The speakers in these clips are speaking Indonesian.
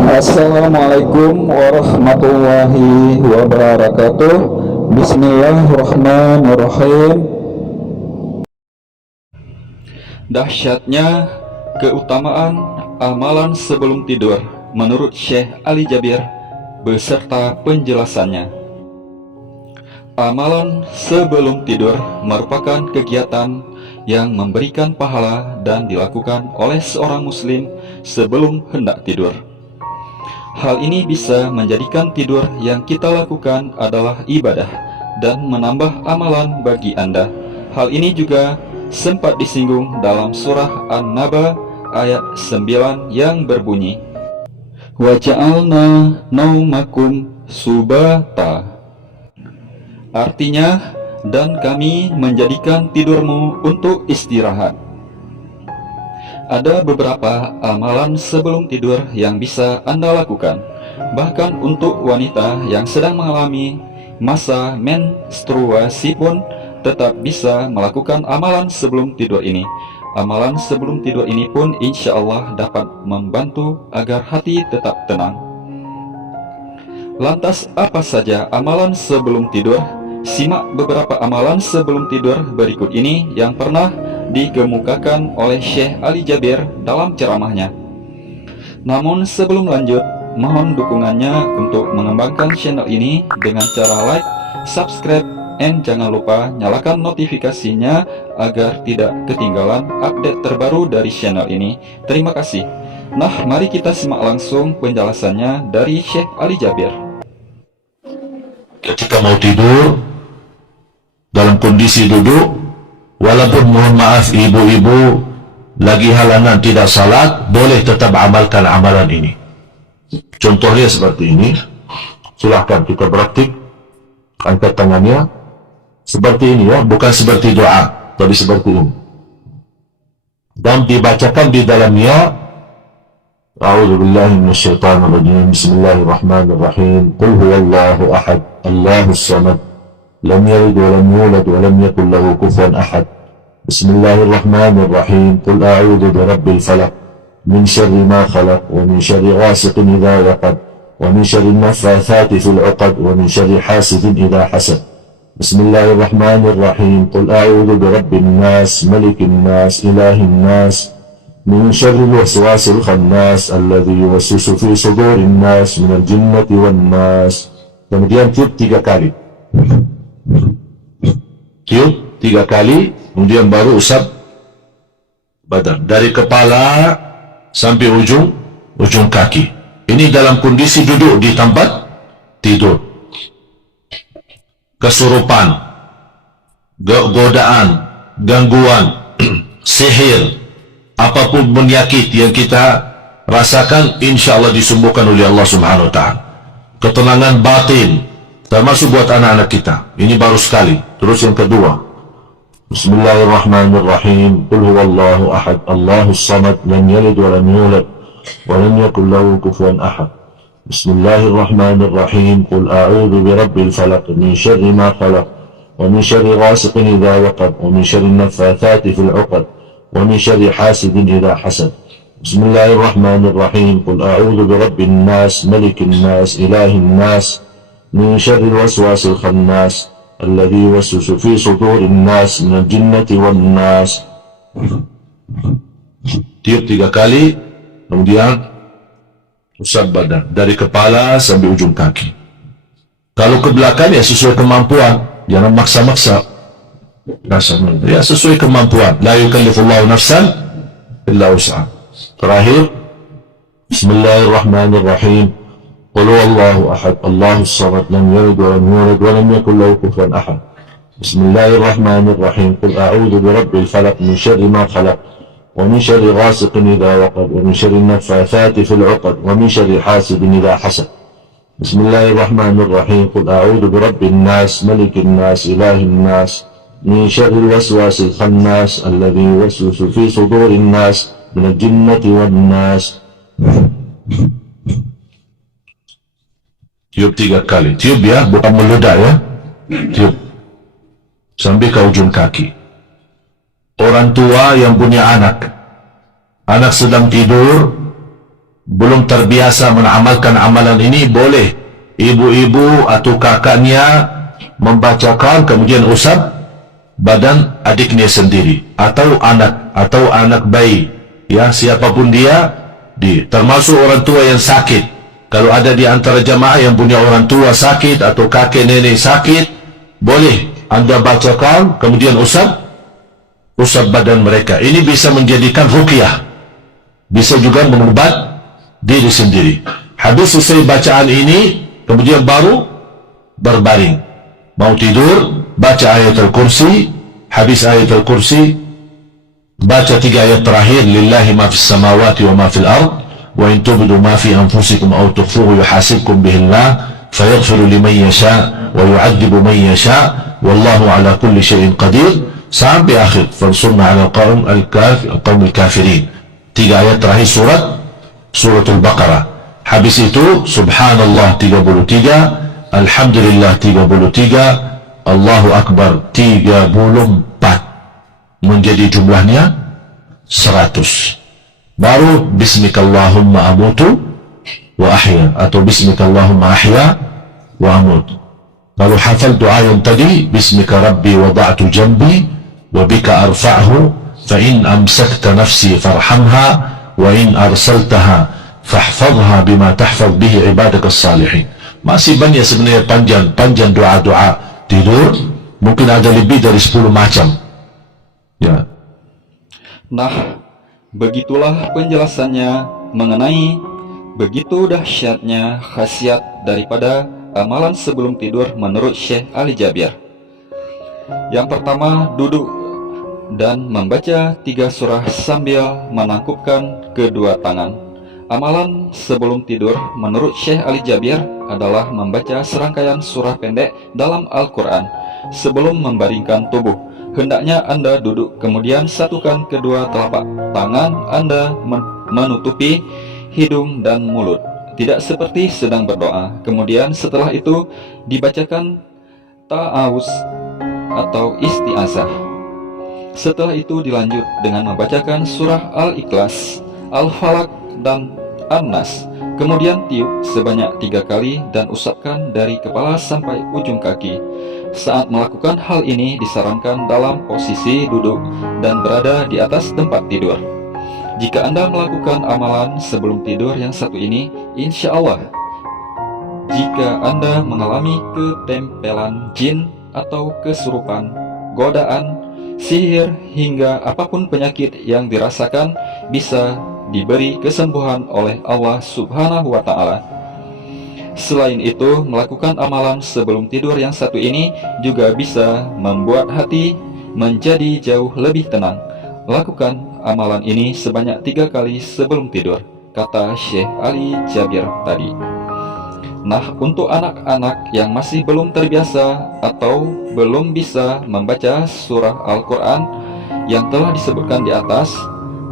Assalamualaikum warahmatullahi wabarakatuh. Bismillahirrahmanirrahim. Dahsyatnya keutamaan amalan sebelum tidur menurut Syekh Ali Jabir beserta penjelasannya. Amalan sebelum tidur merupakan kegiatan yang memberikan pahala dan dilakukan oleh seorang muslim sebelum hendak tidur. Hal ini bisa menjadikan tidur yang kita lakukan adalah ibadah dan menambah amalan bagi Anda. Hal ini juga sempat disinggung dalam surah An-Naba ayat 9 yang berbunyi, "Wa ja'alna naumakum subata." Artinya, dan kami menjadikan tidurmu untuk istirahat. Ada beberapa amalan sebelum tidur yang bisa Anda lakukan. Bahkan untuk wanita yang sedang mengalami masa menstruasi pun tetap bisa melakukan amalan sebelum tidur ini. Amalan sebelum tidur ini pun insya Allah dapat membantu agar hati tetap tenang. Lantas apa saja amalan sebelum tidur? Simak beberapa amalan sebelum tidur berikut ini yang pernah dikemukakan oleh Syekh Ali Jabir dalam ceramahnya. Namun sebelum lanjut, mohon dukungannya untuk mengembangkan channel ini dengan cara like, subscribe, dan jangan lupa nyalakan notifikasinya agar tidak ketinggalan update terbaru dari channel ini. Terima kasih. Nah, mari kita simak langsung penjelasannya dari Syekh Ali Jabir. Ketika mau tidur dalam kondisi duduk, walaupun mohon maaf ibu-ibu lagi halangan tidak salat, boleh tetap amalkan amalan ini. Contohnya seperti ini. Silahkan kita praktik. Angkat tangannya seperti ini ya, bukan seperti doa, tapi seperti ini. Dan dibacakan di dalamnya, A'udzubillahi minasyaitonirrajim. Bismillahirrahmanirrahim. Qul huwallahu ahad, Allahus samad, lam yalid wa lam yulad wa lam yakul lahu kufuwan ahad. Bismillahirrahmanirrahim. Qul a'udzu birabbil falaq, min syarri ma khalaq, wa min syarri ghasiqin idza waqab, wa min syarri naffatsati fil 'uqad, wa min syarri hasidin idza hasad. Bismillahirrahmanirrahim. Qul a'udzu birabbin nas, malikin nas, ilahin nas, min syarril waswasil khannas, alladzi yuwaswisu fi sudurin nas, minal jinnati wan nas. Kemudian tiup 3 kali. Tiup 3 kali, kemudian baru usap badan dari kepala sampai ujung kaki. Ini dalam kondisi duduk di tempat tidur. Kesurupan, godaan, gangguan, sihir, apapun penyakit yang kita rasakan, insya Allah disembuhkan oleh Allah Subhanahu wa Ta'ala. Ketenangan batin, termasuk buat anak-anak kita. Ini baru sekali. Terus yang kedua, Bismillahirrahmanirrahim. Qul huwallahu ahad, Allahus samad, lam yalid wa lam yulad wa lam yakul lahu kufuwan ahad. Bismillahirrahmanirrahim. Qul a'udzu birabbil falaq, min syarri ma khalaq, wa min syarri ghasiqin idza waqab, wa min syarri naffatsati fil 'uqad, wa min syarri hasidin idza hasad. Bismillahirrahmanirrahim. Qul a'udzu birabbin nas, malikin nas, ilahin nas, min syarril waswasil khannas, alladzi yuwaswisu fi sudurin nas, minal jinnati wan nas. Tiup 3 kali, kemudian usap badan dari kepala sampai ujung kaki. Kalau ke belakang ya sesuai kemampuan, jangan maksa-maksa. Ya sesuai kemampuan. La yukallifullahu nafsan illa wus'aha. Terakhir, Bismillahirrahmanirrahim. Qul huwallahu ahad, Allahus samad, lam yalid wa lam yulad wa lam yakul lahu kufuwan ahad. Bismillahirrahmanirrahim. Qul a'udzu birabbil falaq, min syarri ma khalaq, wa min syarri ghasiqin idza waqab, wa min syarri naffatsati fil 'uqad, wa min syarri hasidin idza hasad. Bismillahirrahmanirrahim. Qul a'udzu birabbin nas, malikin nas, ilahin nas, min syarril waswasil khannas, alladzi yuwaswisu fi sudurin nas, minal jinnati wan nas. Tiup 3 kali. Tiup ya, bukan meledak ya. Tiup sampai ke ujung kaki. Orang tua yang punya anak sedang tidur belum terbiasa mengamalkan amalan ini, boleh ibu-ibu atau kakaknya membacakan kemudian usap badan adiknya sendiri atau anak bayi, ya, siapapun dia, termasuk orang tua yang sakit. Kalau ada di antara jamaah yang punya orang tua sakit atau kakek nenek sakit, boleh anda bacakan kemudian usap badan mereka. Ini bisa menjadikan ruqyah, bisa juga mengubat diri sendiri. Habis selesai bacaan ini, kemudian baru berbaring. Mau tidur, baca ayatul kursi. Habis ayatul kursi, baca 3 ayat terakhir, lillahi ma fis samawati wa ma fil ard, wa in tubdu ma fi anfusikum aw tukhfuhu yuhasibkum bihi Allah, fayaghfiru liman yasha wa yu'adzibu man yasha, wallahu ala kulli syai'in qadir, sampai akhir, fansurna ala qaum al-kafirin. 3 ayat terakhir suratul Baqarah. Habis itu subhanallah 33, alhamdulillah 33, Allahu Akbar 34, menjadi jumlahnya 100. Baru bismikallahumma amutu wa ahya, atau bismikallahumma ahya wa amut. Lalu hafal doa yang tadi, bismika rabbi wada'tu jambi wa bika arfa'hu, fa in amsakta nafsi farhamha wa in arsaltaha fahfadha bima tahfadh bihi ibadaka salihin. Masih banyak sebenarnya panjang doa-doa tidur, mungkin ada lebih dari 10 macam, ya. Nah, begitulah penjelasannya mengenai begitu dahsyatnya khasiat daripada amalan sebelum tidur menurut Syekh Ali Jabir. Yang pertama, duduk dan membaca 3 surah sambil menangkupkan kedua tangan. Amalan sebelum tidur menurut Syekh Ali Jabir adalah membaca serangkaian surah pendek dalam Al-Quran sebelum membaringkan tubuh. Hendaknya Anda duduk, kemudian satukan kedua telapak tangan Anda menutupi hidung dan mulut, tidak seperti sedang berdoa. Kemudian setelah itu dibacakan ta'awuz atau isti'azah. Setelah itu dilanjut dengan membacakan surah Al-Ikhlas, Al-Falaq, dan An-Nas. Kemudian tiup sebanyak 3 kali dan usapkan dari kepala sampai ujung kaki. Saat melakukan hal ini disarankan dalam posisi duduk dan berada di atas tempat tidur. Jika Anda melakukan amalan sebelum tidur yang satu ini, insya Allah, jika Anda mengalami ketempelan jin atau kesurupan, godaan, sihir, hingga apapun penyakit yang dirasakan, bisa diberi kesembuhan oleh Allah Subhanahu wa Ta'ala. Selain itu, melakukan amalan sebelum tidur yang satu ini juga bisa membuat hati menjadi jauh lebih tenang. Lakukan amalan ini sebanyak 3 kali sebelum tidur, kata Syekh Ali Jabir tadi. Nah, untuk anak-anak yang masih belum terbiasa atau belum bisa membaca surah Al-Quran yang telah disebutkan di atas,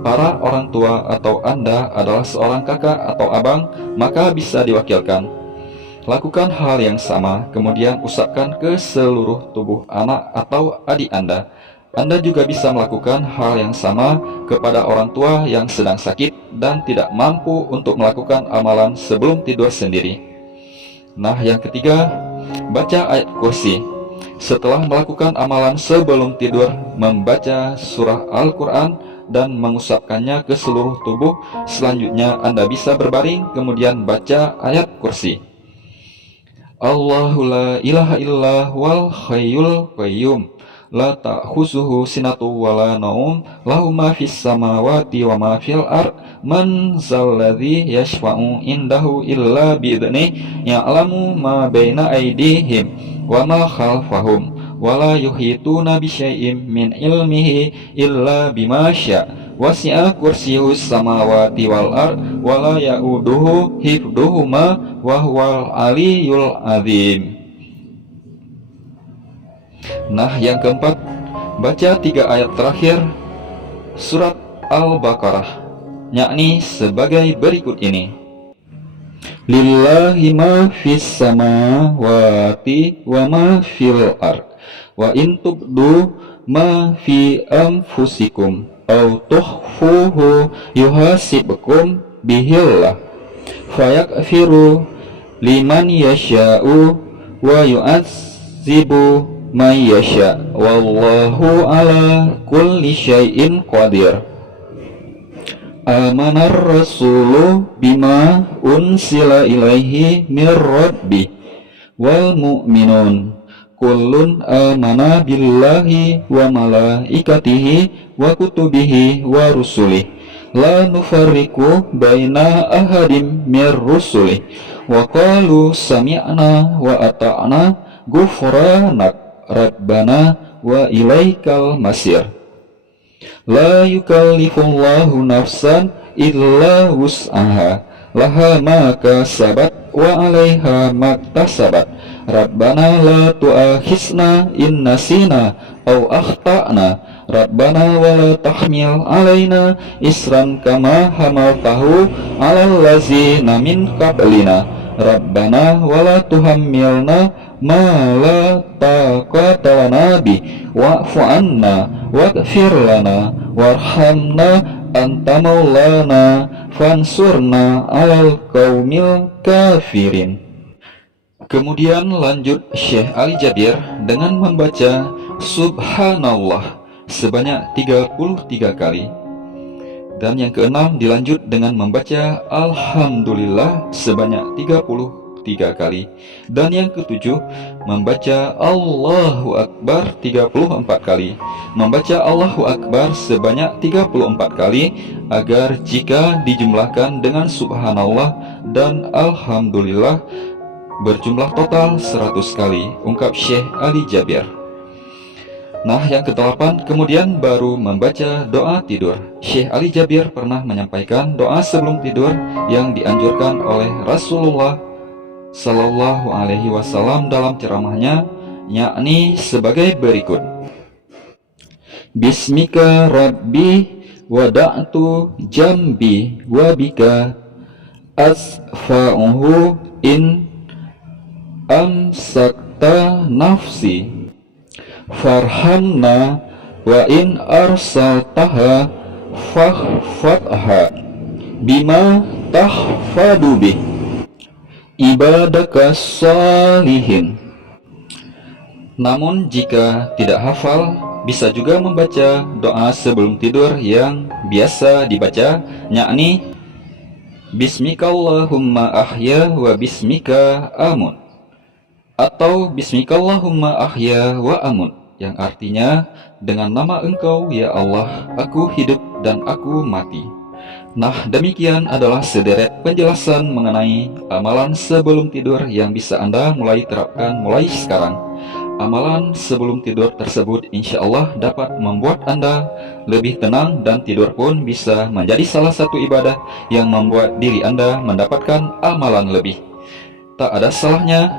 para orang tua atau Anda adalah seorang kakak atau abang, maka bisa diwakilkan. Lakukan hal yang sama, kemudian usapkan ke seluruh tubuh anak atau adik Anda. Anda juga bisa melakukan hal yang sama kepada orang tua yang sedang sakit dan tidak mampu untuk melakukan amalan sebelum tidur sendiri. Nah, yang ketiga, baca ayat kursi. Setelah melakukan amalan sebelum tidur, membaca surah Al-Quran dan mengusapkannya ke seluruh tubuh. Selanjutnya Anda bisa berbaring, kemudian baca ayat kursi. Allahu la ilaha illallah wal hayyul qayyum, la ta'khuzuhu sinatu wa la naum, lahu ma fis samawati wa ma fil ard, man zalladzi yashfa'u indahu illa bi'idnih, ya'lamu ma baina aydihim wa ma khalfahum, wala yuhituna bisyai'im min ilmihi illa bima syaa, wasi'a kursiyus samawati wal ard, wala ya'uduhu hifduhuma wa huwal aliyyul azim. Nah, yang keempat, baca 3 ayat terakhir surat Al-Baqarah, yakni sebagai berikut ini. Lillahi ma fis samawati wa ma fil ard, wa in tubdu ma fi anfusikum aw tukhfuhu yuhasibkum bihillah, fayaghfiru liman yasha'u wa yu'adzibu man yasha' wallahu ala kulli syai'in qadir. Amanar rasulu bima unsila ilaihi mir rabbi wal mu'minun kullun amana billahi wa malaikatihi wa kutubihi wa rusulih la nufarriqu baina ahadim mir rusulih wa qalu sami'na wa ata'na ghufranak rabbana wa ilaikal masir. La yukallifullahu nafsan illa wus'aha laha ma kasabat wa 'alaiha maktasabat. Rabbana la tu'akhizna in nasina aw akhtana. Rabbana wa la tahmil 'alaina isran kama hamaltahu 'alal ladzina min qablina. Rabbana wa la tuhammilna ma la taqata lana bi wa'fu 'anna waghfir lana warhamna anta maulana fansurna 'alal qaumil kafirin. Kemudian lanjut Syekh Ali Jabir dengan membaca Subhanallah sebanyak 33 kali. Dan yang keenam dilanjut dengan membaca Alhamdulillah sebanyak 33 kali. Dan yang ketujuh membaca Allahu Akbar 34 kali. Membaca Allahu Akbar sebanyak 34 kali agar jika dijumlahkan dengan Subhanallah dan Alhamdulillah berjumlah total 100 kali, ungkap Syekh Ali Jabir. Nah, yang ke-8 kemudian baru membaca doa tidur. Syekh Ali Jabir pernah menyampaikan doa sebelum tidur yang dianjurkan oleh Rasulullah Sallallahu Alaihi Wasallam dalam ceramahnya, yakni sebagai berikut: Bismika Rabbi wada'tu jambi wabika asfa'uhu in amsakta nafsi farhamna wa in arsaltaha fakhfatha bima tahfadu bih ibadaka salihin. Namun jika tidak hafal, bisa juga membaca doa sebelum tidur yang biasa dibaca, yakni Bismikallahumma ahya wa bismika amun, atau Bismikallahumma ahya wa amun, yang artinya dengan nama Engkau ya Allah aku hidup dan aku mati. Nah, demikian adalah sederet penjelasan mengenai amalan sebelum tidur yang bisa Anda mulai terapkan mulai sekarang. Amalan sebelum tidur tersebut insya Allah dapat membuat Anda lebih tenang, dan tidur pun bisa menjadi salah satu ibadah yang membuat diri Anda mendapatkan amalan lebih. Tak ada salahnya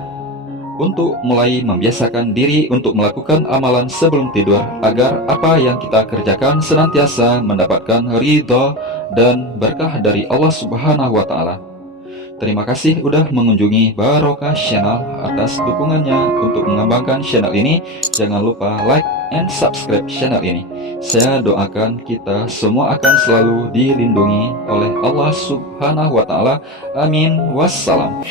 untuk mulai membiasakan diri untuk melakukan amalan sebelum tidur agar apa yang kita kerjakan senantiasa mendapatkan ridha dan berkah dari Allah Subhanahu wa Ta'ala. Terima kasih udah mengunjungi Barokah Channel. Atas dukungannya untuk mengembangkan channel ini, jangan lupa like and subscribe channel ini. Saya doakan kita semua akan selalu dilindungi oleh Allah Subhanahu wa Ta'ala. Amin. Wassalam.